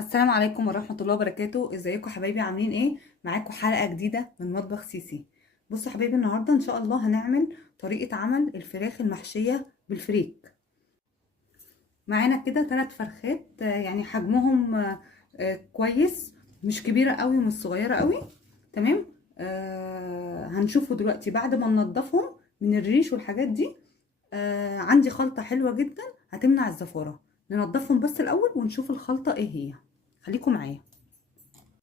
السلام عليكم ورحمة الله وبركاته. ازيكم حبايبي؟ عاملين ايه؟ معاكم حلقة جديدة من مطبخ سيسي. بصوا حبايبي، النهاردة ان شاء الله هنعمل طريقة عمل الفراخ المحشية بالفريك. معانا كده 3 فرخات، يعني حجمهم كويس، مش كبيرة قوي ومش صغيرة قوي. تمام. هنشوفه دلوقتي بعد ما ننضفهم من الريش والحاجات دي. عندي خلطة حلوة جدا هتمنع الزفارة. ننضفهم بس الأول ونشوف الخلطة ايه هي. خليكم معايا.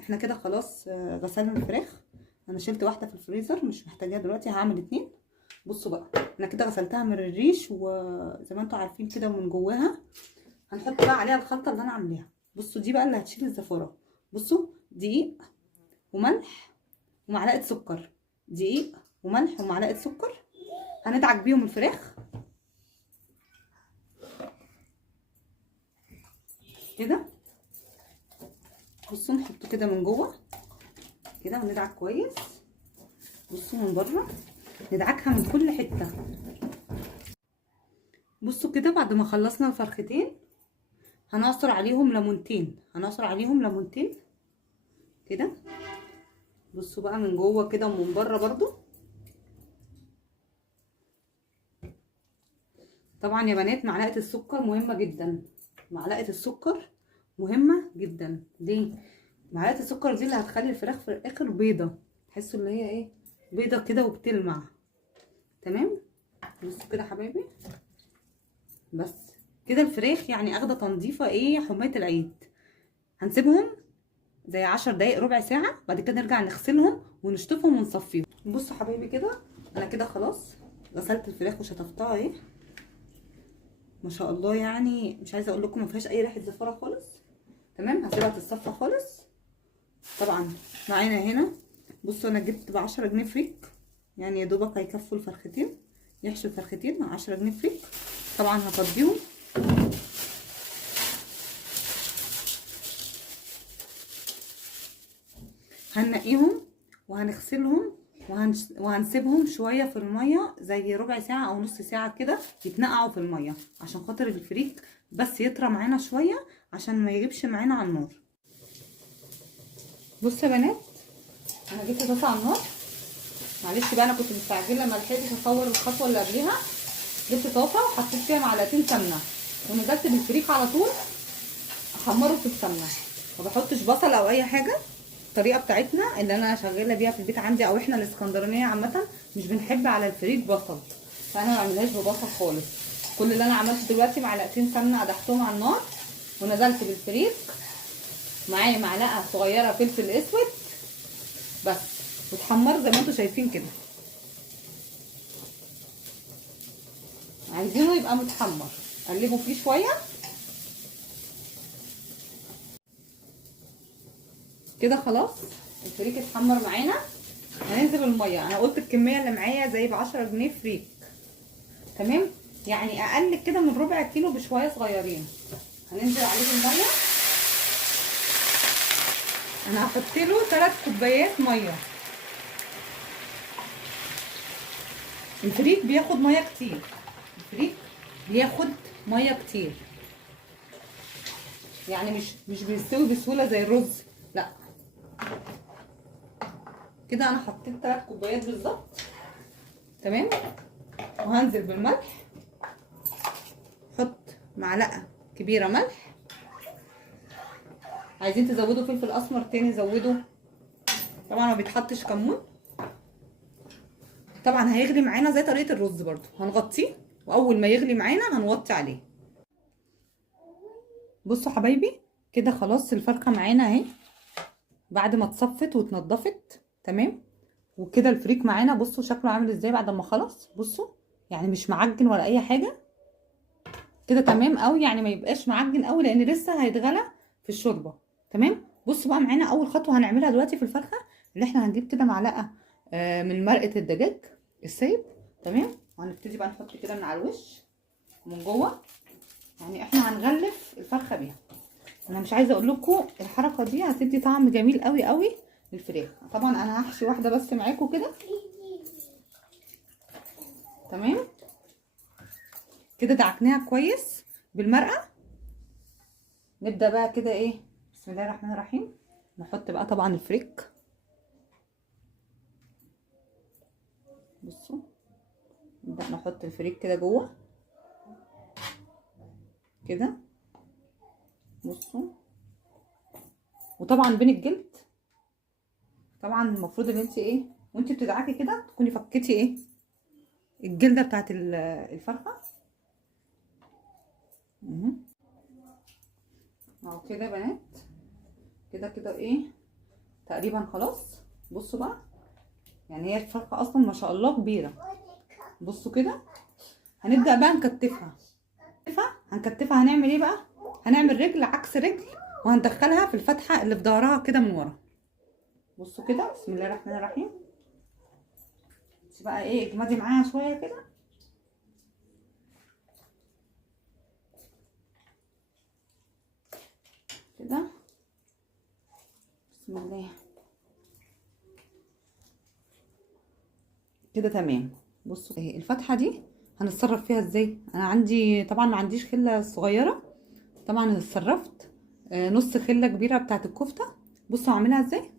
احنا كده خلاص غسلنا الفراخ. انا شلت واحده في الفريزر مش محتاجاها دلوقتي، هعمل 2. بصوا بقى، انا كده غسلتها من الريش وزي ما انتم عارفين كده من جواها. هنحط بقى عليها الخلطه اللي انا عاملاها. بصوا دي بقى اللي هتشيل الزفاره. بصوا، دقيق وملح ومعلقه سكر. دقيق وملح ومعلقه سكر، هندعك بيهم الفراخ كده. بصوا نحطه كده من جوه كده وندعك كويس. بصوا من بره ندعكها من كل حته. بصوا كده بعد ما خلصنا الفرختين هنعصر عليهم ليمونتين. كده. بصوا بقى من جوه كده ومن بره برضو. طبعا يا بنات معلقه السكر مهمه جدا. معلقه السكر مهمه جدا. ليه؟ معلقه السكر دي اللي هتخلي الفراخ في الاخر بيضه، تحسوا اللي هي ايه، بيضه كده وبتلمع. تمام. بصوا كده حبايبي، بس كده الفراخ يعني اخده تنظيفه ايه، حمايه العيد. هنسيبهم زي 10 دقايق ربع ساعة، بعد كده نرجع نغسلهم ونشطفهم ونصفيهم. بصوا حبايبي كده، انا كده خلاص غسلت الفراخ وشطفتها اهي. ما شاء الله، يعني مش عايزه اقول لكم ما فيهاش اي ريحه زفاره خالص. تمام. هسيبها تتصفى خالص. طبعا معانا هنا، بصوا انا جبت ب10 جنيه فريك، يعني يا دوبك هيكفوا الفرختين، يحشوا الفرختين 10 جنيه فريك. طبعا هفضيهم. هنقيهم وهنغسلهم وهنسيبهم شويه في الميه زي ربع ساعه او نص ساعه كده يتنقعوا في الميه عشان خاطر الفريك بس يطرى معانا شويه عشان ما يجيبش معانا على النار. بصوا يا بنات، انا جبت طاسه على النار. معلش بقى انا كنت مستعجله ما لحقتش اصور الخطوه اللي قبلها. جبت طاسه وحطيت فيها معلقتين سمنه ونزلت بالفريك على طول احمره في السمنه. ما بحطش بصل او اي حاجه. الطريقه بتاعتنا اللي انا شغاله بيها في البيت عندي، او احنا الاسكندرانيه عامه مش بنحب على الفريك بصل، فانا ما بعملهاش ببصل خالص. كل اللي انا عملته دلوقتي معلقتين سمنه قدحتهم على النار ونزلت بالفريك، معايا معلقه صغيره فلفل اسود بس، وتحمر زي ما انتم شايفين كده. عايزينه يبقى متحمر، قلبوا فيه شويه كده. خلاص الفريك اتحمر معانا. هننزل الميه. انا قلت الكميه اللي معايا زي ب10 جنيه فريك. تمام، يعني اقل كده من ربع كيلو بشويه صغيرين. هننزل عليه الميه. انا هحط له 3 كوبايات ميه. الفريك بياخد ميه كتير. الفريك بياخد ميه كتير، يعني مش بيستوي بسهوله زي الرز، لا. كده انا حطيت 3 كوبايات بالظبط. تمام. وهنزل بالملح. حط معلقه كبيره ملح. عايزين تزودوا فلفل اسمر تاني زودوا، طبعا ما بيتحطش كمون. طبعا هيغلي معانا زي طريقه الرز برضو، هنغطيه واول ما يغلي معانا هنوطي عليه. بصوا حبايبي كده خلاص الفرخه معانا اهي بعد ما اتصفت واتنضفت. تمام. وكده الفريك معانا بصوا شكله عامل ازاي بعد ما خلص. بصوا يعني مش معجن ولا اي حاجه كده. تمام قوي، يعني ما يبقاش معجن قوي لان لسه هيتغلى في الشوربه. تمام. بصوا بقى معانا اول خطوه هنعملها دلوقتي في الفرخه، اللي احنا هنجيب كده معلقه من مرقه الدجاج السايب. تمام. وهنبتدي بقى نحط كده من على الوش من جوه، يعني احنا هنغلف الفرخه بيها. انا مش عايزه اقول لكم الحركه دي هتدي طعم جميل قوي قوي للفراخ. طبعا انا هحشي واحده بس معاكم كده. تمام. كده دعكناها كويس بالمرقه. نبدا بقى كده ايه، بسم الله الرحمن الرحيم. نحط بقى طبعا الفريك. بصوا نبدأ نحط الفريك كده جوه كده. بصوا، وطبعا بين الجلد طبعا المفروض ان انت ايه وانت بتدعكي كده تكوني فكتي ايه الجلده بتاعت الفرخه اهو كده يا بنات. كده كده ايه تقريبا خلاص. بصوا بقى، يعني هي الفرخه اصلا ما شاء الله كبيره. بصوا كده، هنبدا بقى نكتفها. هنكتفها هنعمل ايه بقى؟ هنعمل رجل عكس رجل وهندخلها في الفتحه اللي في ظهرها كده من ورا. بصوا كده، بسم الله الرحمن الرحيم. بس بقى ايه اجمدي معايا شويه كده كده. بسم الله كده تمام. بصوا اهي الفتحه دي هنتصرف فيها ازاي. انا عندي طبعا ما عنديش خله صغيره، طبعا اتصرفت نص خله كبيره بتاعت الكفته. بصوا هعملها ازاي.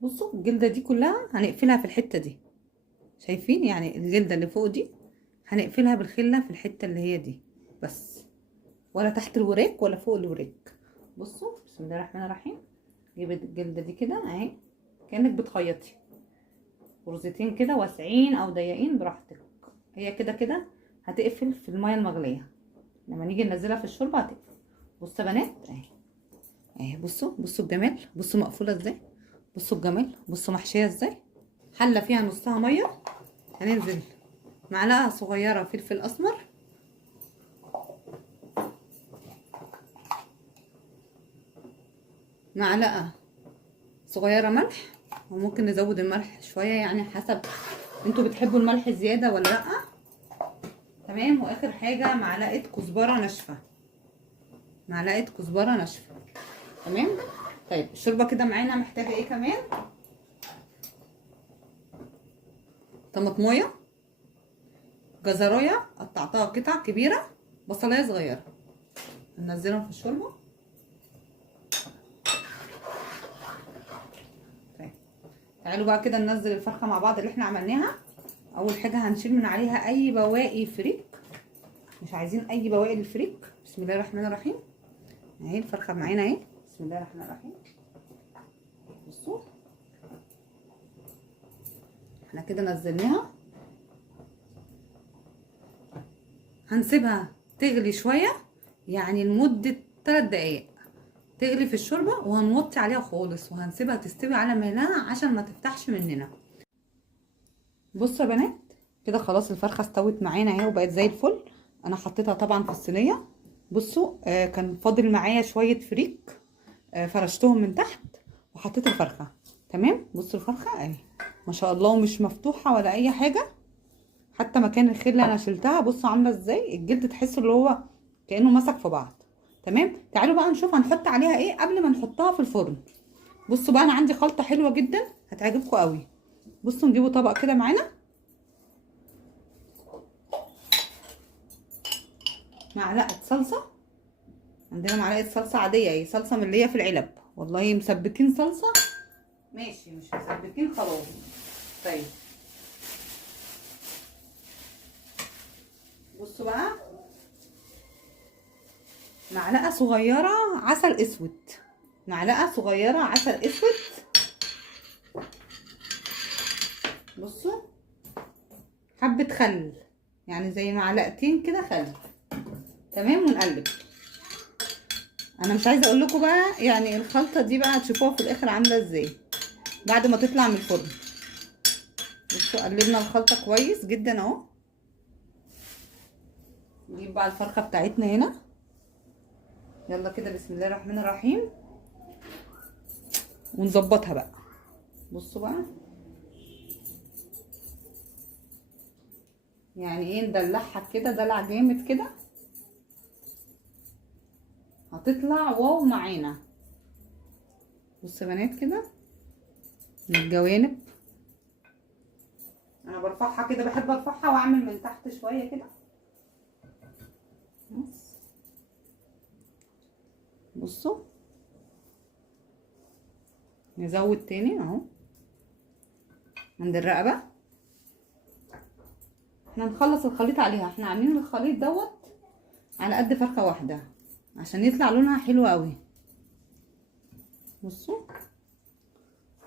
بصوا الجلده دي كلها هنقفلها في الحته دي، شايفين؟ يعني الجلده اللي فوق دي هنقفلها بالخله في الحته اللي هي دي بس، ولا تحت الوراك ولا فوق الوراك. بصوا بسم الله الرحمن الرحيم. جيب الجلده دي كده اهي كانك بتخيطي غرزتين كده واسعين او ضيقين براحتك. هي كده كده هتقفل في الميه المغليه، لما نيجي ننزلها في الشوربه هتقفل. بصوا يا بنات اهي اهي. بصوا الجمال، بصوا مقفوله ازاي، بصوا الجمال، بصوا محشيه ازاي. حله فيها نصها ميه، هننزل معلقه صغيره فلفل اسمر، معلقه صغيره ملح، وممكن نزود الملح شويه يعني حسب انتوا بتحبوا الملح زياده ولا لا. تمام. واخر حاجه معلقه كزبره ناشفه، معلقه كزبره ناشفه. تمام. طيب الشوربه كده معانا محتاجه ايه كمان؟ طماطميه، جزرايه قطعتها قطع كبيره، بصلايه صغيره، هننزلهم في الشوربه. طيب تعالوا بقى كده ننزل الفرخه مع بعض اللي احنا عملناها. اول حاجه هنشيل من عليها اي بواقي فريك، مش عايزين اي بواقي للفريك. بسم الله الرحمن الرحيم. اهي الفرخه معانا اهي، بسم الله الرحمن الرحيم. بصوا احنا كده نزلناها، هنسيبها تغلي شويه يعني لمده 3 دقايق تغلي في الشوربه، وهنوطي عليها خالص وهنسيبها تستوي على مهلها عشان ما تفتحش مننا. بصوا يا بنات كده خلاص الفرخه استوت معانا اهي وبقت زي الفل. انا حطيتها طبعا في الصينيه. بصوا كان فاضل معايا شويه فريك، فرشتهم من تحت وحطيت الفرخه. تمام. بصوا الفرخه اهي ما شاء الله مش مفتوحه ولا اي حاجه، حتى مكان الخله انا شلتها. بصوا عامله ازاي الجلد، تحسوا اللي هو كانه مسك في بعض. تمام. تعالوا بقى نشوف هنحط عليها ايه قبل ما نحطها في الفرن. بصوا بقى انا عندي خلطه حلوه جدا هتعجبكم قوي. بصوا نجيبوا طبق كده معانا، معلقه صلصه. عندنا معلقه صلصه عاديه اهي، صلصه من اللي هي في العلب. والله مسبكين صلصه ماشي، مش مسبكين خلاص. طيب بصوا بقى معلقه صغيره عسل اسود، معلقه صغيره عسل اسود. بصوا حبه خل، يعني زي معلقتين كده خل. تمام. ونقلب. انا مش عايزه اقول لكم بقى يعني الخلطه دي بقى هتشوفوها في الاخر عامله ازاي بعد ما تطلع من الفرن. بصوا قلبنا الخلطه كويس جدا اهو. نجيب بقى الفرخه بتاعتنا هنا، يلا كده بسم الله الرحمن الرحيم، ونظبطها بقى. بصوا بقى يعني ايه ندلعها كده دلع جامد كده، هتطلع واو معانا. بصوا يا بنات كده من الجوانب، انا برفعها كده، بحب ارفعها واعمل من تحت شويه كده. بصوا نزود تاني اهو عند الرقبة. احنا نخلص الخليط عليها، احنا عاملين الخليط دوت على قد فرخة واحدة عشان يطلع لونها حلو قوي. بصوا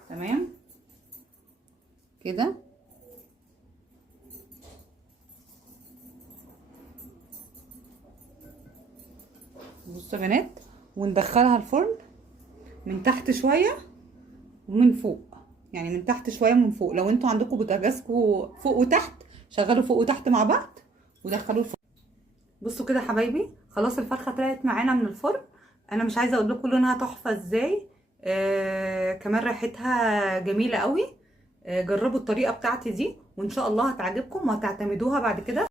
تمام كده. بصوا يا بنات، وندخلها الفرن من تحت شويه ومن فوق، يعني من تحت شويه ومن فوق. لو انتوا عندكم بوتاجازكوا فوق وتحت شغلوا فوق وتحت مع بعض ودخلوه الفرن. بصوا كده يا حبايبي، خلاص الفرخه طلعت معانا من الفرن. انا مش عايزه اقول لكم لونها تحفه ازاي، كمان ريحتها جميله قوي. جربوا الطريقه بتاعتي دي وان شاء الله هتعجبكم وهتعتمدوها بعد كده.